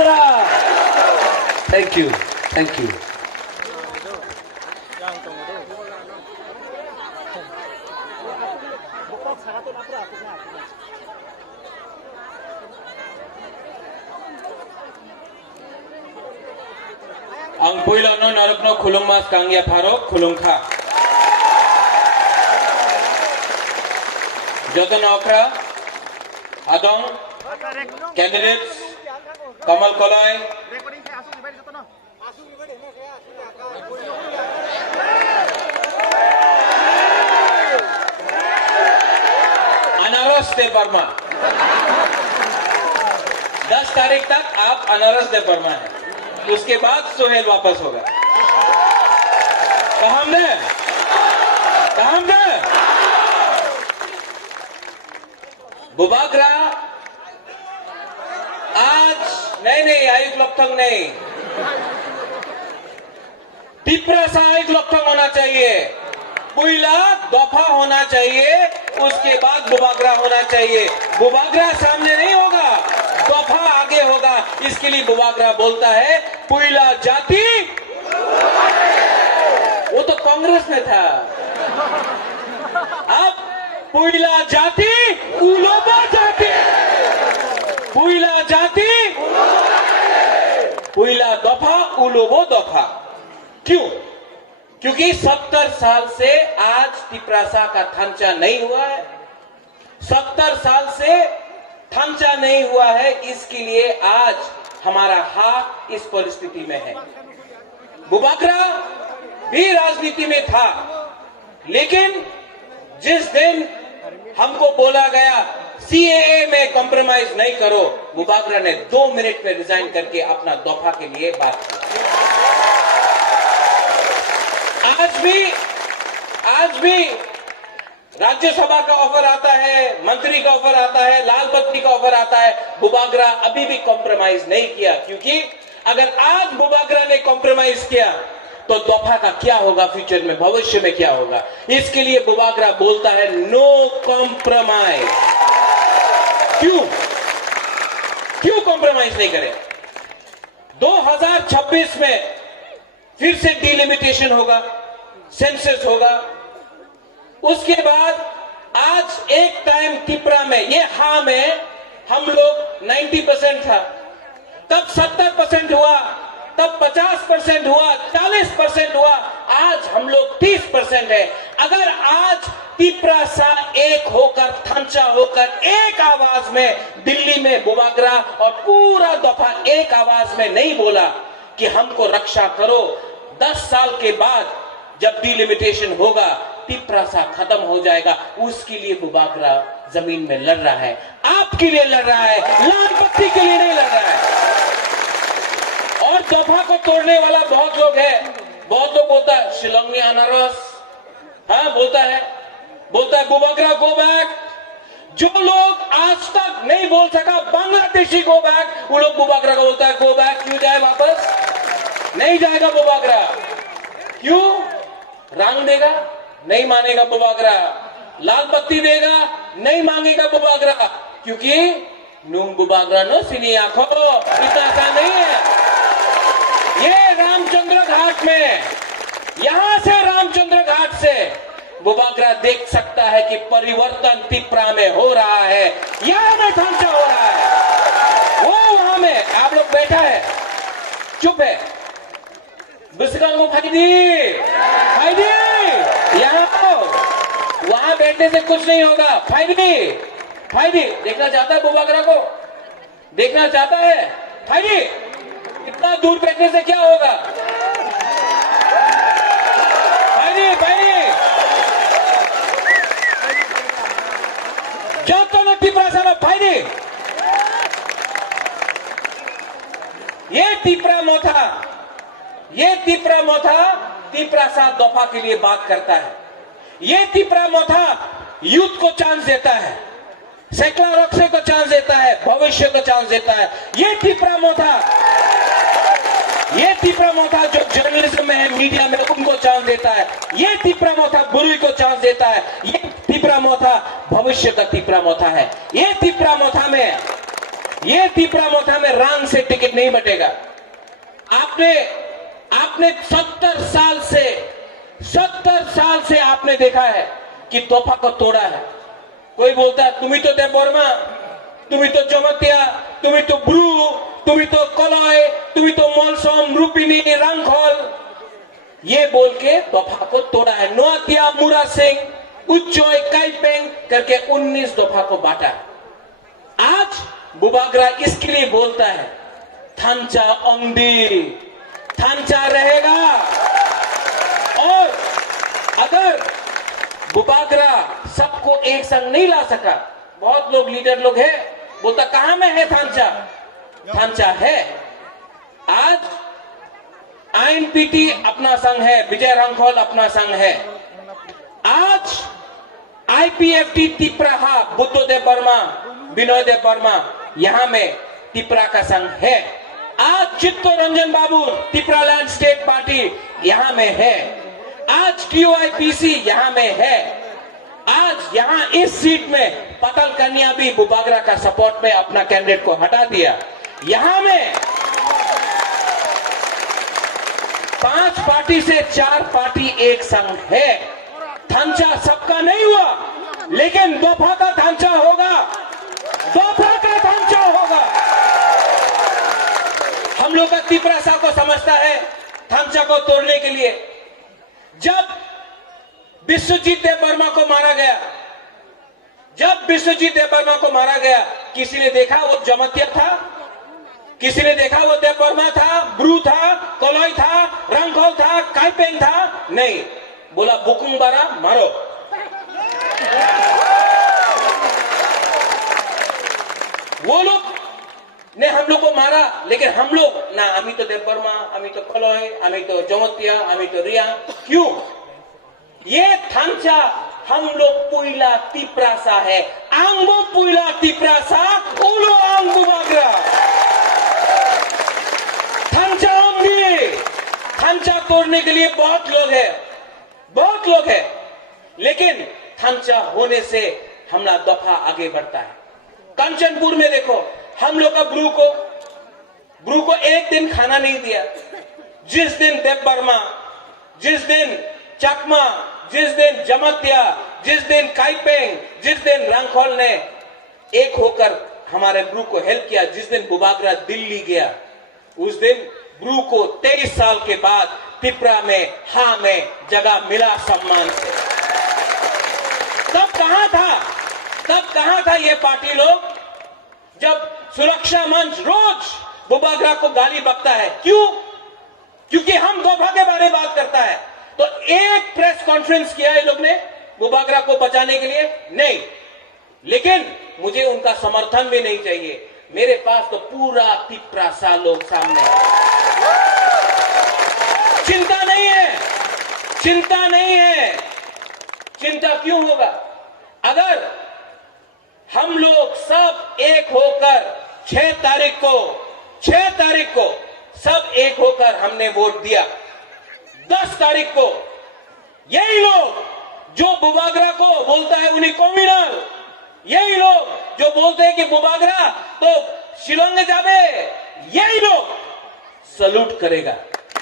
Bubagra. Thank you, thank you. Ang puilang no narok no khulung mas kangya pharok khulung kha. Joton okra, adong, candidates, Kamal Kolai, अनारस देव वर्मा। 10 तारीख तक आप अनारस देव वर्मा हैं, उसके बाद सोहेल वापस होगा। कहाँ हमने बुबागरा आज नहीं आयुष लक्षण नहीं, टिप्रा सहायक लक्षण होना चाहिए, पुइला दफा होना चाहिए, उसके बाद बुबागरा होना चाहिए। बुबागरा सामने नहीं होगा, दफा आगे होगा। इसके लिए बुबागरा बोलता है पुइला जाति, वो तो कांग्रेस में था। अब पुइला जाति उलोबो जाति, पुइला जाति पुइला दफा उलोबो दफा। क्यों? क्योंकि 70 साल से आज टिप्रासा का थमचा नहीं हुआ है, 70 साल से थमचा नहीं हुआ है। इसके लिए आज हमारा हाथ इस परिस्थिति में है। बुबागरा भी राजनीति में था, लेकिन जिस दिन हमको बोला गया सीएए में कॉम्प्रोमाइज नहीं करो, बुबागरा ने 2 मिनट में रिजाइन करके अपना दफा के लिए बात की। आज भी राज्यसभा का ऑफर आता है, मंत्री का ऑफर आता है, लाल बत्ती का ऑफर आता है, बुबागरा अभी भी कॉम्प्रोमाइज नहीं किया। क्योंकि अगर आज बुबागरा ने कॉम्प्रोमाइज किया तो दफा का क्या होगा, फ्यूचर में भविष्य में क्या होगा। इसके लिए बुबागरा बोलता है नो कॉम्प्रोमाइज। क्यों कॉम्प्रोमाइज नहीं करें? 2026 में फिर से डिलिमिटेशन होगा, सेंसस होगा। उसके बाद आज एक टाइम टिप्रा में ये हाँ में हम लोग 90% था, तब 70% हुआ, तब 50% हुआ, 40% हुआ, आज हम लोग 30% है। अगर आज टिप्रासा एक होकर, थमचा होकर, एक आवाज में दिल्ली में बुबागरा और पूरा दफा एक आवाज में नहीं बोला कि हमको रक्षा करो, 10 साल के बाद जब डिलिमिटेशन होगा टिप्रासा खत्म हो जाएगा, उसके लिए बुबागरा जमीन में लड़ रहा है, आपके लिए लड़ रहा है, लाल बत्ती के लिए नहीं लड़ रहा है। और दफा को तोड़ने वाला बहुत लोग है, बहुत लोग बोलता है शिलोंग में अनारस, हाँ बोलता है बुबागरा गो बैक। जो लोग आज तक नहीं बोल सका बांग्लादेशी गो बैक, वो लोग बुबागरा को बोलता है गो बैक। क्यों जाए वापस? नहीं जाएगा बुबागरा। क्यों? रंग देगा, नहीं मानेगा बुबागरा। लाल बत्ती देगा, नहीं मांगेगा बुबागरा, क्योंकि नूंग बुबागरा नो सिनी आंखों, इतना आसान नहीं है। ये रामचंद्र घाट में, यहां से रामचंद्र घाट से बुबागरा देख सकता है कि परिवर्तन टिप्रा में हो रहा है, यहां में थमचा हो रहा है। वो वहां में आप लोग बैठा है, चुप है, बिस्कान को फायदी यहाँ वहां बैठने से कुछ नहीं होगा। फायदी देखना चाहता है बुबागरा को, देखना चाहता है फायदी, इतना दूर बैठने से क्या होगा? फायदी जो तो टिप्रासा में फायदी, ये टिप्रा मोथा टिप्रासा दफा के लिए बात करता है। ये टिप्रा मोथा यूथ को चांस देता है, सेकला रक्से को चांस देता है, भविष्य को चांस देता है। ये टिप्रा मोथा जो जर्नलिज्म में है, मीडिया में, उनको चांस देता है। ये टिप्रा मोथा बुरी को चांस देता है। ये टिप्रा मोथा भविष्य का टिप्रा मोथा है। ये टिप्रा मोथा में ये तिपरा मोथा में रांग से टिकट नहीं बटेगा। आपने 70 साल से आपने देखा है कि तोहफा को तोड़ा है। कोई बोलता है तुम्ही तो देवबर्मा, तुम्ही तो जमतिया, तुम्ही तो ब्रू, तुम्ही तो कलय, तुम्ही तो मलसम, रूपिनी, रंगखोल, ये बोल के तोहफा को तोड़ा है। नोआतिया, मुरा सिंह, उच्चोय, काइपेंग करके 19 दफा को बांटा है। आज बुबागरा इसके लिए बोलता है थांचा ओंदी, थांचा रहेगा। और अगर बुबागरा सबको एक संग नहीं ला सका, बहुत लोग लीडर लोग है बोलता कहां में है थांचा, थांचा है। आज आईएनपीटी अपना संघ है, विजय रंगखोल अपना संघ है। आज आईपीएफटी तिपरा, बुद्धदेव वर्मा, विनोद देव वर्मा, यहां में तिपरा का संघ है। आज चित्तरंजन बाबू तिपरालैंड स्टेट पार्टी यहां में है। आज टीओआईपीसी यहां में है। आज यहां इस सीट में पतल कन्या भी बुबागरा का सपोर्ट में अपना कैंडिडेट को हटा दिया। यहां में 5 पार्टी से 4 पार्टी एक संघ है। थांचा सबका नहीं हुआ, लेकिन दफा का थांचा होगा, दफा का थांचा होगा। हम लोग का तिपरा साहब को समझता है थांचा को तोड़ने के लिए। जब विश्वजीत देव वर्मा को मारा गया, जब विश्वजीत देव वर्मा को मारा गया, किसी ने देखा वो जमतिया था? किसी ने देखा वो देव वर्मा था, ब्रू था, कोलोई था, रंगखोल था, काइपेंग था? नहीं। बोला बुकुंग बारा मारो। वो लोग ने हम लोग को मारा, लेकिन हम लोग ना, अमी तो देव वर्मा, अमी तो कोलोई, अमी तो जमतिया, अमी तो रिया। क्यों? ये थांचा हम लोग पुइला तिपरासा है। आंगो पुइला तिपरासा, उलो आंग बुबागरा। थांचा होंगे, थांचा तोड़ने के लिए बहुत लोग हैं, बहुत लोग हैं, लेकिन थांचा होने से हमारा दफा आगे बढ़ता है। कंचनपुर में देखो, हम लोग का ब्रू को एक दिन खाना नहीं दिया। जिस दिन देव वर्मा, जिस दिन चकमा, जिस दिन जमतिया, जिस दिन काइपेंग, जिस दिन रंगखोल ने एक होकर हमारे ब्रू को हेल्प किया, जिस दिन बुबागरा दिल्ली गया, उस दिन ब्रू को 23 साल के बाद तिपरा में, हाँ में जगह मिला सम्मान से। तब कहां था ये पार्टी लोग, जब सुरक्षा मंच रोज बुबागरा को गाली बकता है? क्यों? क्योंकि हम दफा के बारे में बात करता है। तो एक प्रेस कॉन्फ्रेंस किया ये लोग ने बुबागरा को बचाने के लिए? नहीं। लेकिन मुझे उनका समर्थन भी नहीं चाहिए। मेरे पास तो पूरा तिपरासा लोग सामने है। चिंता नहीं है, चिंता नहीं है। चिंता क्यों होगा? अगर हम लोग सब एक होकर 6 तारीख को सब एक होकर हमने वोट दिया, 10 तारीख को यही लोग जो बुबागरा को बोलता है उन्हीं कॉम्युनल, यही लोग जो बोलते हैं कि बुबागरा तो शिलोंग जाबे, यही लोग सलूट करेगा,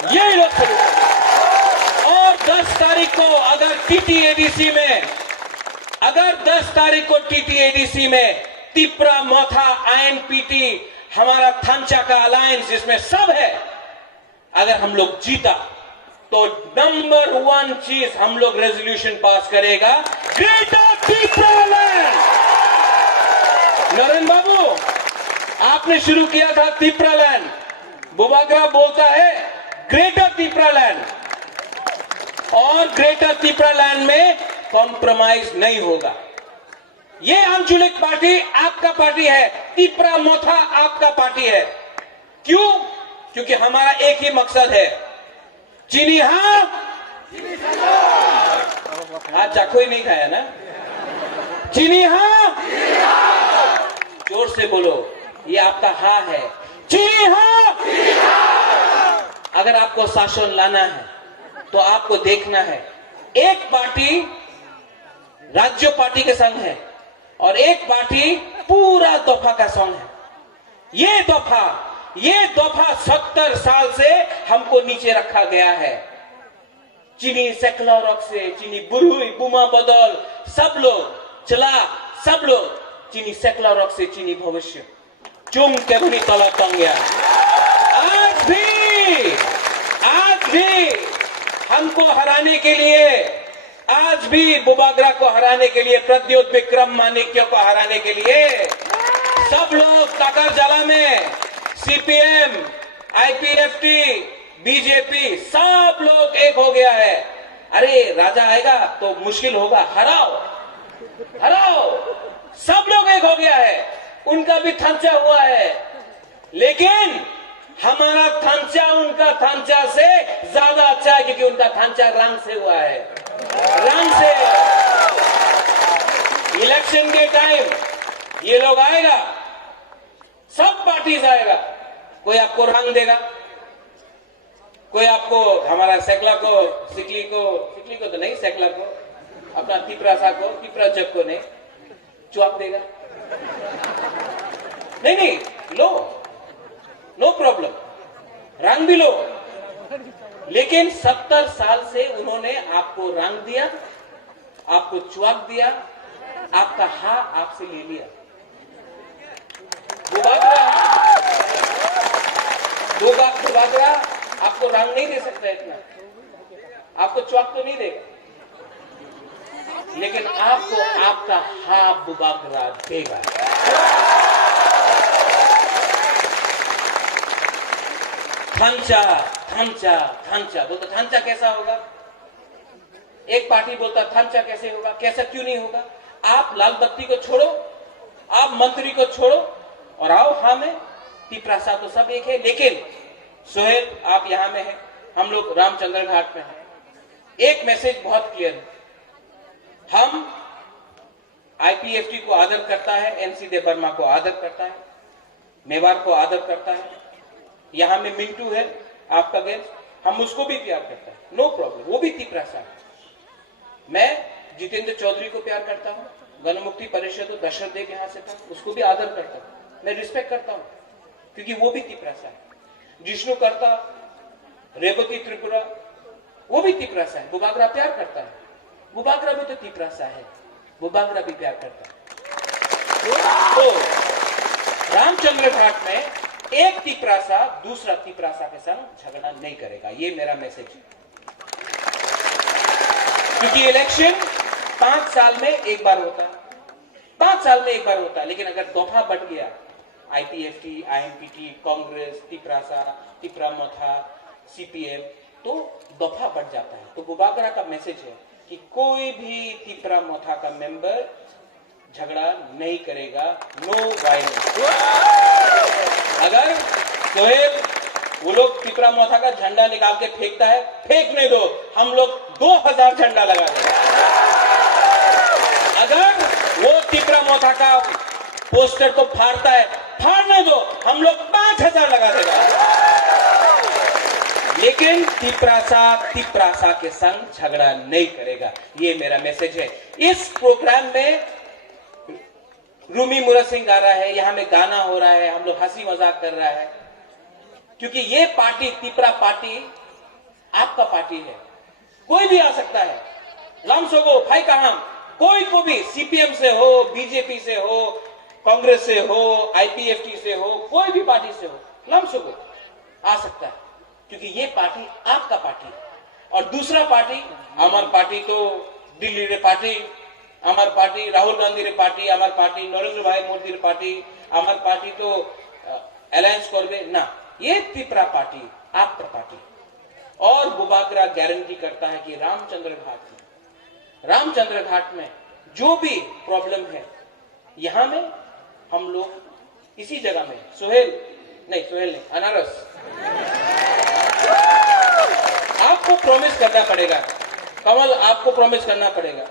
यही लोग सलूट करेगा। और 10 तारीख को अगर टीटीएडीसी में तिपरा मोथा आईएनपीटी हमारा थांचा का अलायंस जिसमें सब है, अगर हम लोग जीता तो नंबर 1 चीज हम लोग रेजोल्यूशन पास करेगा, ग्रेटर तिपरालैंड। नरेंद्र बाबू, आपने शुरू किया था तिपरालैंड, बुबागरा बोलता है ग्रेटर तिपरालैंड, और ग्रेटर तिपरालैंड में कॉम्प्रोमाइज नहीं होगा। ये आंचलिक पार्टी आपका पार्टी है, तिपरा मोथा आपका पार्टी है। क्यों? क्योंकि हमारा एक ही मकसद है, चीनी हाँ, आज चाको ही नहीं खाया ना, चीनी हाँ, जोर से बोलो, ये आपका हाँ है, चीनी हाँ। अगर आपको शासन लाना है तो आपको देखना है, एक पार्टी राज्य पार्टी के संग है और एक पार्टी पूरा दफा का संग है। ये दफा 70 साल से हमको नीचे रखा गया है। चीनी सेक्लॉरक से चीनी बुरुई बुमा बदल सब लोग चीनी सेक्लॉरक से चीनी भविष्य चुम तेबनी तला तंगया। आज भी हमको हराने के लिए, आज भी बुबागरा को हराने के लिए, प्रद्योत विक्रम माणिक्य को हराने के लिए सब लोग काकरजाला में सीपीएम, आईपीएफटी, बीजेपी सब लोग एक हो गया है। अरे राजा आएगा तो मुश्किल होगा, हराओ। सब लोग एक हो गया है। उनका भी थांचा हुआ है, लेकिन हमारा थांचा उनका थांचा से ज्यादा अच्छा है, क्योंकि उनका थांचा रंग से हुआ है। रंग से इलेक्शन के टाइम ये लोग आएगा, सब पार्टीज आएगा, कोई आपको रंग देगा, कोई आपको हमारा सेकला को सिकली को तो नहीं, सेकला को अपना तिपरासा को, तिपराजक को नहीं चुआप देगा। नहीं लो, नो प्रॉब्लम, रंग भी लो। लेकिन 70 साल से उन्होंने आपको रंग दिया, आपको चुआप दिया, आपका हा आपसे ले लिया। बुबागरा आपको रंग नहीं दे सकता, इतना आपको चौक तो नहीं देगा, लेकिन आपको आपका हा बुबागरा देगा। थांचा बोलता, थांचा कैसा होगा? एक पार्टी बोलता थांचा कैसे होगा, कैसा क्यों नहीं होगा? आप लाल बत्ती को छोड़ो, आप मंत्री को छोड़ो और आओ हाँ में तिपरासा तो सब एक है। लेकिन सोहेल आप यहां में हैं, हम लोग रामचंद्र घाट में हैं। एक मैसेज बहुत क्लियर है, हम आईपीएफटी को आदर करता है, एनसी देव वर्मा को आदर करता है, मेवाड़ को आदर करता है। यहां में मिंटू है आपका गेस्ट, हम उसको भी प्यार करता है, नो प्रॉब्लम, वो भी तिपरासा है। मैं जितेंद्र चौधरी को प्यार करता हूं, गणमुक्ति परिषद दशरथ देव यहां से था, उसको भी आदर करता हूं, मैं रिस्पेक्ट करता हूं, क्योंकि वो भी तिपरासा है। जिष्णु करता, रेवती त्रिपुरा, वो भी तिपरासा है। बुबागरा प्यार करता है, बुबागरा भी तो तिपरासा है, बुबागरा भी प्यार करता है। तो रामचंद्र घाट में एक तिपरासा दूसरा तिपरासा के संग झगड़ा नहीं करेगा, ये मेरा मैसेज है। क्योंकि इलेक्शन 5 साल में एक बार होता है, 5 साल में एक बार होता है, लेकिन अगर दफा बढ़ गया, आईपीएफटी, आईएमपीटी, कांग्रेस, तिपरासा, तिपरामथा, सीपीएम, तो दफा बढ़ जाता है। तो बुबागरा का मैसेज है कि कोई भी तिपरामथा का मेंबर झगड़ा नहीं करेगा, नो वायलेंस। अगर सोहेल वो लोग तिपरामथा का झंडा निकाल के फेंकता है, फेंकने दो, हम लोग 2000 झंडा लगा देंगे। अगर वो तिपरामथा का पोस्टर को फाड़ता है, फाड़ने दो, हम लोग 5000 लगा देगा। लेकिन तिपरासा के संग झगड़ा नहीं करेगा, ये मेरा मैसेज है। इस प्रोग्राम में रूमी मुरा सिंह गा रहा है, यहां में गाना हो रहा है, हम लोग हंसी मजाक कर रहा है, क्योंकि ये पार्टी, तिपरा पार्टी आपका पार्टी है, कोई भी आ सकता है। लामसोगो भाई का हम, कोई को भी, सीपीएम से हो, बीजेपी से हो, कांग्रेस से हो, आईपीएफटी से हो, कोई भी पार्टी से हो, लामसोगो आ सकता है, क्योंकि ये पार्टी आपका पार्टी है। और दूसरा पार्टी, हमार पार्टी तो दिल्ली रे पार्टी, हमार पार्टी राहुल गांधी रे पार्टी, हमार पार्टी नरेंद्र भाई मोदी रे पार्टी, हमार पार्टी तो अलायंस करबे ना, ये तिपरा पार्टी आपका पार्टी। और बुबागरा गारंटी करता है कि रामचंद्र घाट में जो भी प्रॉब्लम है, यहां में हम लोग इसी जगह में, सोहेल नहीं, अनारस, आपको प्रॉमिस करना पड़ेगा, कमल आपको प्रॉमिस करना पड़ेगा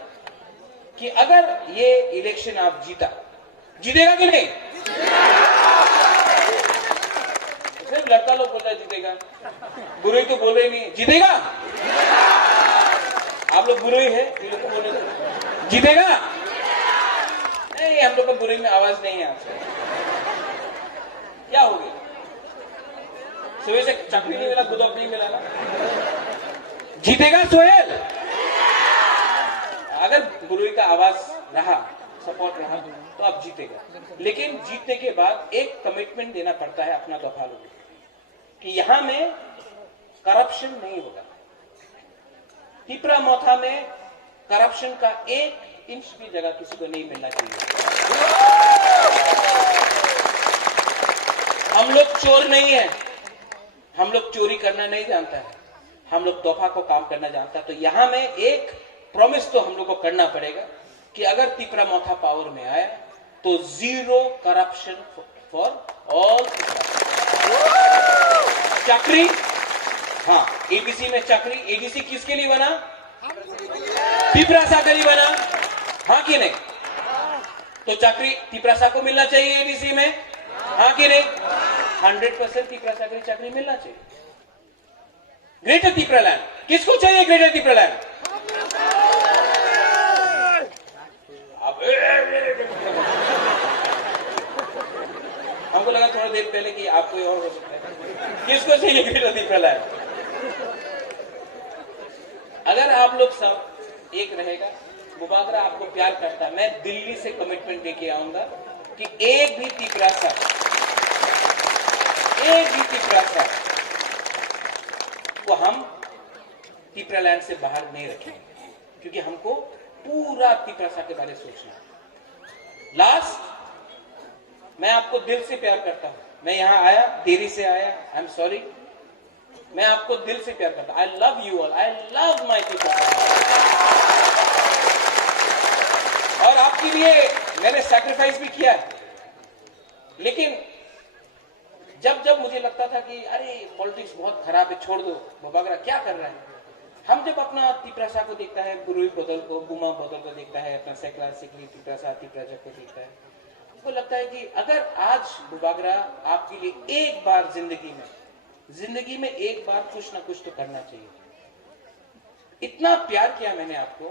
कि अगर ये इलेक्शन आप जीतेगा कि नहीं? सिर्फ लड़का लोग बोलता है जीतेगा, बुरुई तो बोल रहे नहीं, जीतेगा? आप लोग बुरुई है, ये लोग को बोले जीतेगा? नहीं, हम लोग का बुरुई में आवाज नहीं है आपसे। क्या हो गया? सुबह से चक्री नहीं मिला, गुदौक नहीं मिला ना। जीतेगा सोहेल अगर गुरुई का आवाज रहा, सपोर्ट रहा तो अब जीतेगा। लेकिन जीतने के बाद एक कमिटमेंट देना पड़ता है अपना दफा लोगों कि यहां में करप्शन नहीं होगा। तिपरा मोथा में करप्शन का 1 इंच भी जगह किसी को नहीं मिलना चाहिए। हम लोग चोर नहीं है, हम लोग चोरी करना नहीं जानता है, हम लोग दफा को काम करना जानता है। तो यहां में एक प्रॉमिस तो हम लोग को करना पड़ेगा कि अगर तिपरा मोथा पावर में आया तो 0 करप्शन फॉर ऑल। चक्री, हाँ, एडीसी में चक्री। एडीसी किसके लिए बना? तिपरासा के लिए बना, हाँ कि नहीं? तो चक्री तिपरासा को मिलना चाहिए एडीसी में, हाँ कि नहीं? 100% तिपरासा के लिए चक्री मिलना चाहिए। ग्रेटर तिपरालैंड किसको चाहिए? ग्रेटर तिपरालैंड अब हमको लगा थोड़ा देर पहले कि आप कोई और हो सकता है। किसको चाहिए ग्रेटर तिपरालैंड? अगर आप लोग सब एक रहेगा, मुबागरा आपको प्यार करता है, मैं दिल्ली से कमिटमेंट लेके आऊंगा कि एक भी तिपरासा को हम तिपरालैंड से बाहर नहीं रखेंगे, क्योंकि हमको पूरा तिपरासा के बारे में सोचना है। लास्ट, मैं आपको दिल से प्यार करता हूं। मैं यहां आया, देरी से आया, आई एम सॉरी। मैं आपको दिल से प्यार करता हूं। आई love you all, I love my people. और आपके लिए मैंने सैक्रिफाइस भी किया है। लेकिन जब जब मुझे लगता था कि अरे पॉलिटिक्स बहुत खराब है, छोड़ दो, मुबागरा क्या कर रहा है, हम जब अपना तिपरासा को देखता है, गुरुई बदल को, बुमा बदल को देखता है, अपना सेकला सिकली तिपरासा तिपराजा को देखता है, हमको लगता है कि अगर आज मुबागरा आपके लिए एक बार जिंदगी में एक बार कुछ ना कुछ तो करना चाहिए। इतना प्यार किया मैंने आपको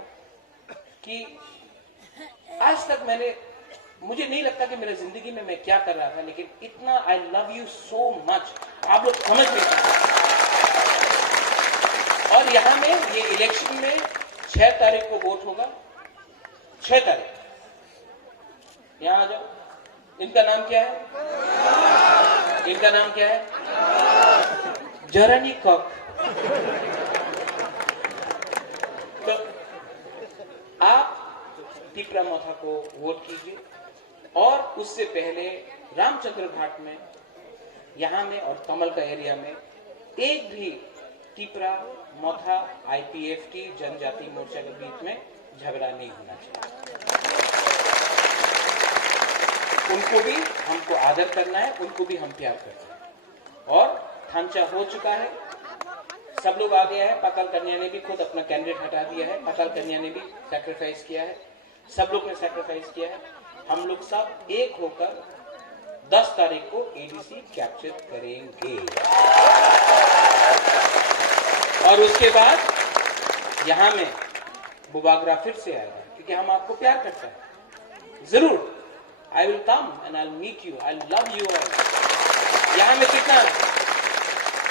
कि आज तक मुझे नहीं लगता कि मेरी जिंदगी में मैं क्या कर रहा था, लेकिन इतना आई लव यू सो मच, आप लोग समझ नहीं सकते। और यहां में ये इलेक्शन में 6 तारीख को वोट होगा। 6 तारीख यहां आ जाओ। इनका नाम क्या है? इनका नाम क्या है? जरानी कॉक। तो आप तिपरा मोथा को वोट कीजिए। और उससे पहले रामचंद्र घाट में, यहां में और कमल का एरिया में एक भी तिपरा मोथा आईपीएफटी जनजाति मोर्चा के बीच में झगड़ा नहीं होना चाहिए। उनको भी हमको आदर करना है, उनको भी हम प्यार करते हैं। और थांचा हो चुका है, सब लोग आ गया है। पाताल कन्या ने भी खुद अपना कैंडिडेट हटा दिया है, पाताल कन्या ने भी सैक्रिफाइस किया है, सब लोग ने सैक्रिफाइस किया है। हम लोग सब एक होकर 10 तारीख को एडीसी कैप्चर करेंगे। और उसके बाद यहां में मुबागरा फिर से आएगा, क्योंकि हम आपको प्यार करते हैं। जरूर I will come and I will meet you, I love you all. यहां में कितना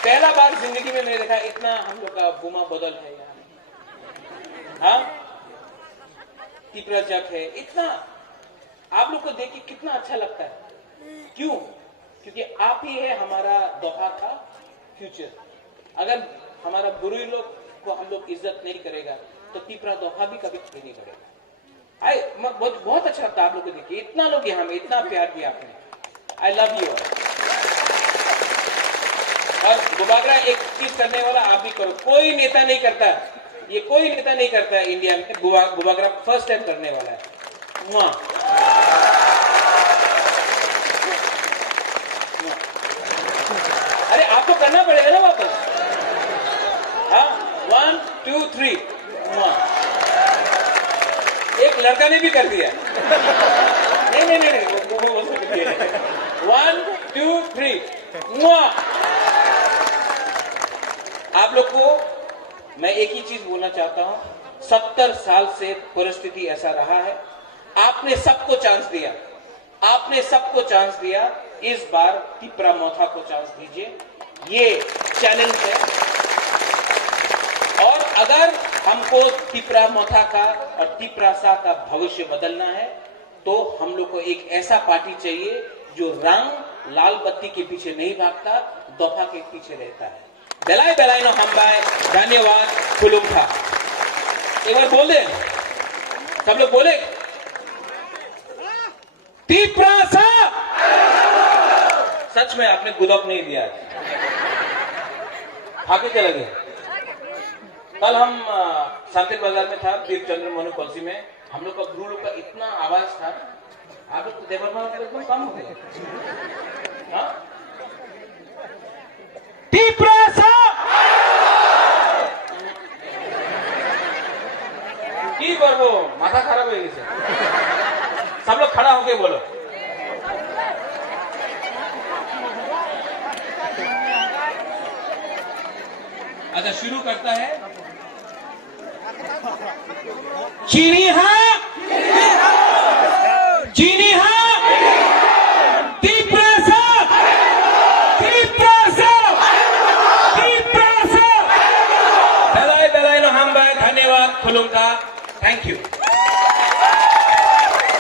पहला बार जिंदगी में मैंने देखा, इतना हम लोग का बुमा बदल है यहाँ में। हाँ, तिपरा जग है, इतना आप लोग को देख के कितना अच्छा लगता है। क्यों? क्योंकि आप ही है हमारा दोहा का फ्यूचर। अगर हमारा बुरी लोग को हम लोग इज्जत नहीं करेगा तो तिपरा दोहा भी कभी नहीं करेगा। बहुत अच्छा लगता है आप लोग को देखिए, इतना लोग यहाँ में इतना प्यार किया आपने। आई लव यू ऑल। और मुबागरा एक चीज करने वाला आप भी करो, कोई नेता नहीं करता, ये कोई नेता नहीं करता है इंडिया में। मुबागरा फर्स्ट टाइम करने वाला है। अरे आपको करना पड़ेगा ना वापस। हाँ, 1 2 3 एक लड़का ने भी कर दिया। नहीं, वो 1 2 3 आप लोग को मैं एक ही चीज बोलना चाहता हूं, 70 साल से परिस्थिति ऐसा रहा है। आपने सबको चांस दिया, आपने सबको चांस दिया। इस बार तिप्रा मोथा को चांस दीजिए, ये चैलेंज है। और अगर हमको तिप्रा मोथा का और तिप्रासा का भविष्य बदलना है तो हम लोग को एक ऐसा पार्टी चाहिए जो रंग लाल बत्ती के पीछे नहीं भागता, दफा के पीछे रहता है। बेलाय बेलाय नो हम बाय, धन्यवाद, खुलुमखा। एक बार बोल दे, सब लोग बोले, तिप्रासा। सच में आपने गुदक नहीं दिया, आगे चले गए। कल हम शांति बाजार में था, वीर चंद्र मोहन कौलसी में, हम लोग का गुरु लोग का इतना आवाज था, आप लोग तो देवर माला एकदम कम हो गए। तिप्रासा की करबो, माथा खराब हो गई। सब लोग खड़ा होके बोलो। अच्छा, शुरू करता है। चीनी हाँ, चीनी हाँ, तिप्रासा, तिप्रासा, तिप्रासा। बेलाय बेलाय नो हम बाय, धन्यवाद, खुलुमका, थैंक यू।